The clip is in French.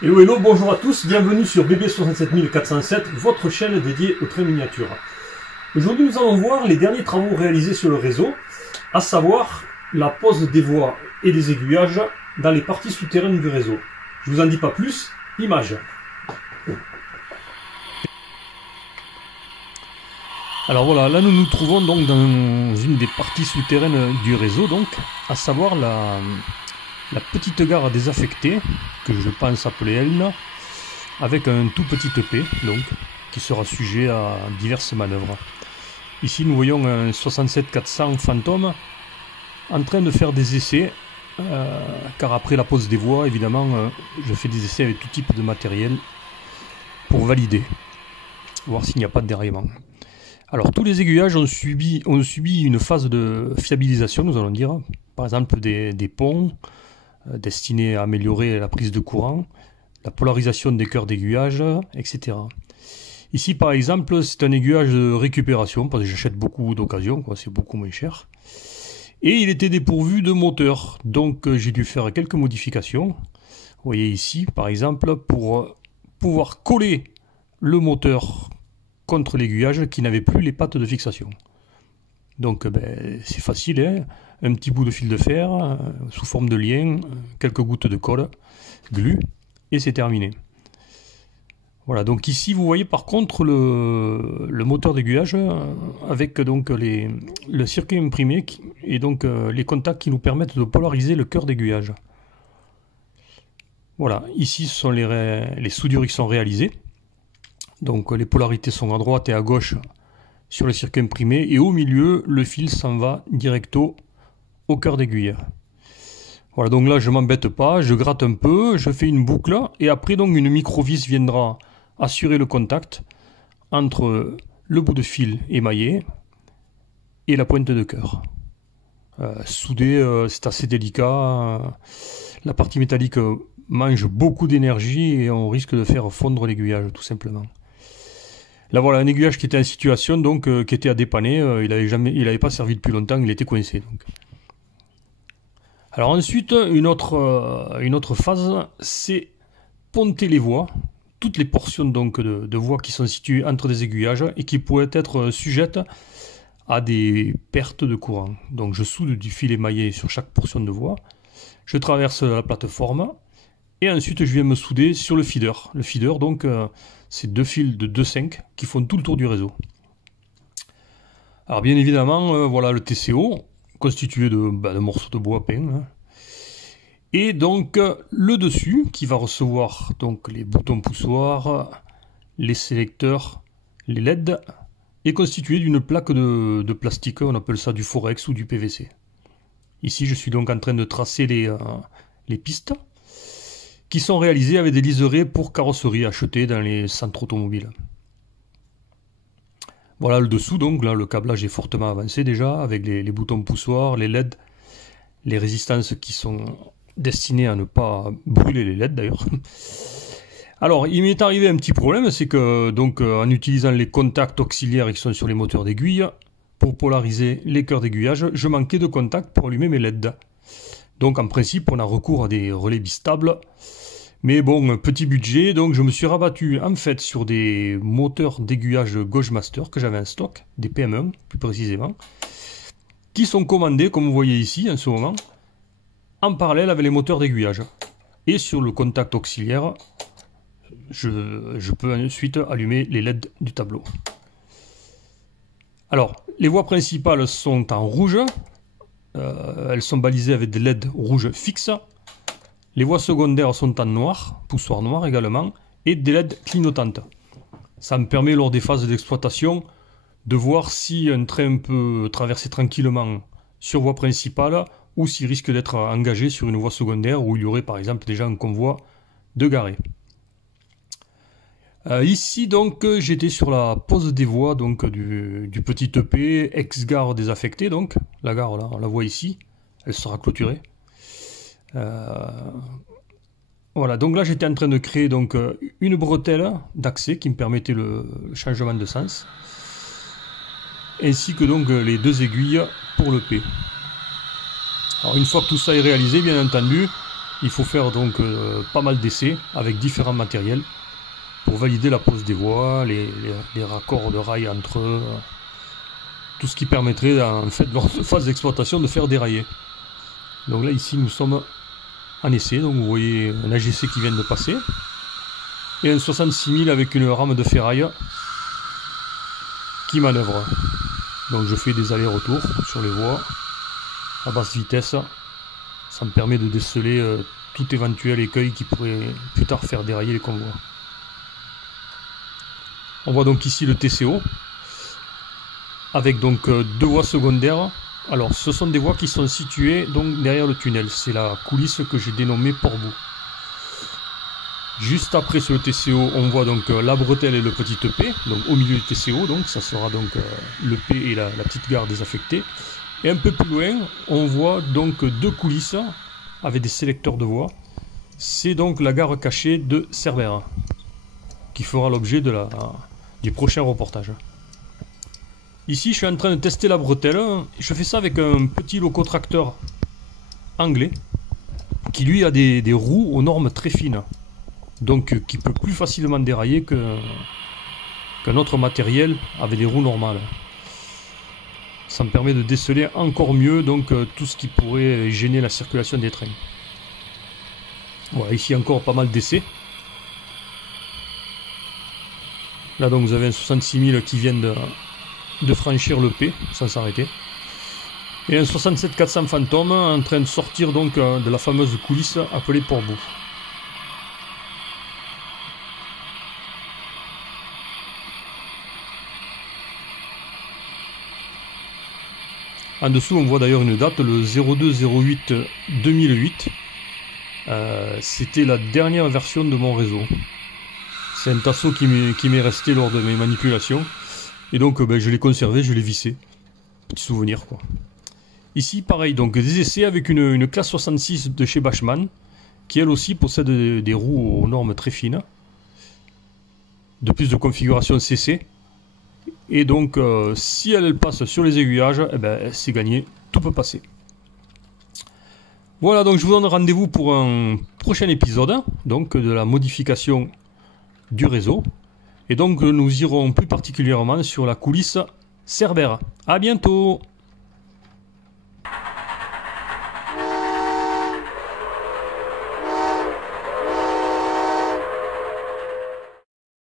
Hello, hello, bonjour à tous, bienvenue sur BB67407, votre chaîne dédiée aux trains miniatures. Aujourd'hui, nous allons voir les derniers travaux réalisés sur le réseau, à savoir la pose des voies et des aiguillages dans les parties souterraines du réseau. Je vous en dis pas plus, image. Alors voilà, là nous nous trouvons donc dans une des parties souterraines du réseau, donc, à savoir la petite gare désaffectée, que je pense appeler Elna, avec un tout petit EP, donc, qui sera sujet à diverses manœuvres. Ici nous voyons un 67-400 Phantom en train de faire des essais, car après la pose des voies, évidemment, je fais des essais avec tout type de matériel pour valider, voir s'il n'y a pas de déraillement. Alors tous les aiguillages ont subi une phase de fiabilisation, nous allons dire, par exemple des ponts, destinés à améliorer la prise de courant, la polarisation des cœurs d'aiguillage, etc. Ici par exemple c'est un aiguillage de récupération, parce que j'achète beaucoup d'occasion, c'est beaucoup moins cher. Et il était dépourvu de moteur, donc j'ai dû faire quelques modifications. Vous voyez ici par exemple, pour pouvoir coller le moteur contre l'aiguillage qui n'avait plus les pattes de fixation. Donc c'est facile, hein, un petit bout de fil de fer sous forme de lien, quelques gouttes de colle, glu, et c'est terminé. Voilà, donc ici vous voyez par contre le moteur d'aiguillage avec donc le circuit imprimé et donc les contacts qui nous permettent de polariser le cœur d'aiguillage. Voilà, ici ce sont les soudures qui sont réalisées. Donc les polarités sont à droite et à gauche sur le circuit imprimé, et au milieu le fil s'en va directo au cœur d'aiguille. Voilà, donc là je m'embête pas, je gratte un peu, je fais une boucle, et après donc une micro-vis viendra assurer le contact entre le bout de fil émaillé et la pointe de cœur. Souder, c'est assez délicat, la partie métallique mange beaucoup d'énergie et on risque de faire fondre l'aiguillage tout simplement. Là voilà un aiguillage qui était en situation, donc qui était à dépanner, il n'avait pas servi depuis longtemps, il était coincé. Donc. Alors ensuite, une autre phase, c'est ponter les voies, toutes les portions donc de voies qui sont situées entre des aiguillages et qui pourraient être sujettes à des pertes de courant. Donc je soude du fil émaillé sur chaque portion de voie, je traverse la plateforme, et ensuite je viens me souder sur le feeder. Le feeder donc c'est deux fils de 2,5 qui font tout le tour du réseau. Alors bien évidemment voilà le TCO constitué de morceaux de bois peints, hein. Et donc le dessus qui va recevoir donc les boutons poussoirs, les sélecteurs, les LED, est constitué d'une plaque de plastique, on appelle ça du Forex ou du PVC. Ici je suis donc en train de tracer les pistes qui sont réalisés avec des liserés pour carrosserie achetés dans les centres automobiles. Voilà le dessous, donc là le câblage est fortement avancé déjà, avec les boutons poussoirs, les LED, les résistances qui sont destinées à ne pas brûler les LED d'ailleurs. Alors il m'est arrivé un petit problème, c'est que donc en utilisant les contacts auxiliaires qui sont sur les moteurs d'aiguille, pour polariser les cœurs d'aiguillage, je manquais de contact pour allumer mes LED. Donc en principe on a recours à des relais bistables. Mais bon, petit budget, donc je me suis rabattu en fait sur des moteurs d'aiguillage Gauge Master que j'avais en stock, des PM1 plus précisément, qui sont commandés, comme vous voyez ici en ce moment, en parallèle avec les moteurs d'aiguillage. Et sur le contact auxiliaire, je peux ensuite allumer les LED du tableau. Alors, les voies principales sont en rouge, elles sont balisées avec des LED rouges fixes. Les voies secondaires sont en noir, poussoir noir également, et des LED clignotantes. Ça me permet lors des phases d'exploitation de voir si un train peut traverser tranquillement sur voie principale ou s'il risque d'être engagé sur une voie secondaire où il y aurait par exemple déjà un convoi de garés. Ici donc j'étais sur la pose des voies donc, du petit EP ex-gare désaffectée, donc la gare là, on la voit ici, elle sera clôturée. Voilà, donc là j'étais en train de créer donc une bretelle d'accès qui me permettait le changement de sens, ainsi que donc les deux aiguilles pour le P. Alors une fois que tout ça est réalisé, bien entendu, il faut faire donc pas mal d'essais avec différents matériels pour valider la pose des voies, les raccords de rails entre eux, tout ce qui permettrait en fait lors de phase d'exploitation de faire dérailler. Donc là ici nous sommes en essai, donc vous voyez un AGC qui vient de passer et un 66 000 avec une rame de ferraille qui manœuvre. Donc je fais des allers-retours sur les voies à basse vitesse. Ça me permet de déceler tout éventuel écueil qui pourrait plus tard faire dérailler les convois. On voit donc ici le TCO avec donc deux voies secondaires. Alors ce sont des voies qui sont situées donc derrière le tunnel. C'est la coulisse que j'ai dénommée Port-Bout. Juste après ce TCO, on voit donc la bretelle et le petit EP, donc au milieu du TCO, donc ça sera donc le P et la petite gare désaffectée. Et un peu plus loin, on voit donc deux coulisses avec des sélecteurs de voies. C'est donc la gare cachée de Cerbère, qui fera l'objet du prochain reportage. Ici, je suis en train de tester la bretelle. Je fais ça avec un petit locotracteur anglais, qui lui a des roues aux normes très fines. Donc qui peut plus facilement dérailler qu'un autre matériel avec des roues normales. Ça me permet de déceler encore mieux donc tout ce qui pourrait gêner la circulation des trains. Voilà, ici encore pas mal d'essais. Là donc vous avez un 66 000 qui vient de franchir le P sans s'arrêter. Et un 67 400 Phantom en train de sortir donc de la fameuse coulisse appelée Port-Bout. En dessous, on voit d'ailleurs une date, le 02-08-2008. C'était la dernière version de mon réseau. C'est un tasseau qui m'est resté lors de mes manipulations. Et donc, je l'ai conservé, je l'ai vissé. Petit souvenir, quoi. Ici, pareil, donc des essais avec une classe 66 de chez Bachmann, qui elle aussi possède des roues aux normes très fines. De plus de configuration CC. Et donc, si elle passe sur les aiguillages, c'est gagné, tout peut passer. Voilà, donc je vous donne rendez-vous pour un prochain épisode, donc de la modification du réseau. Et donc, nous irons plus particulièrement sur la coulisse Cerbère. À bientôt!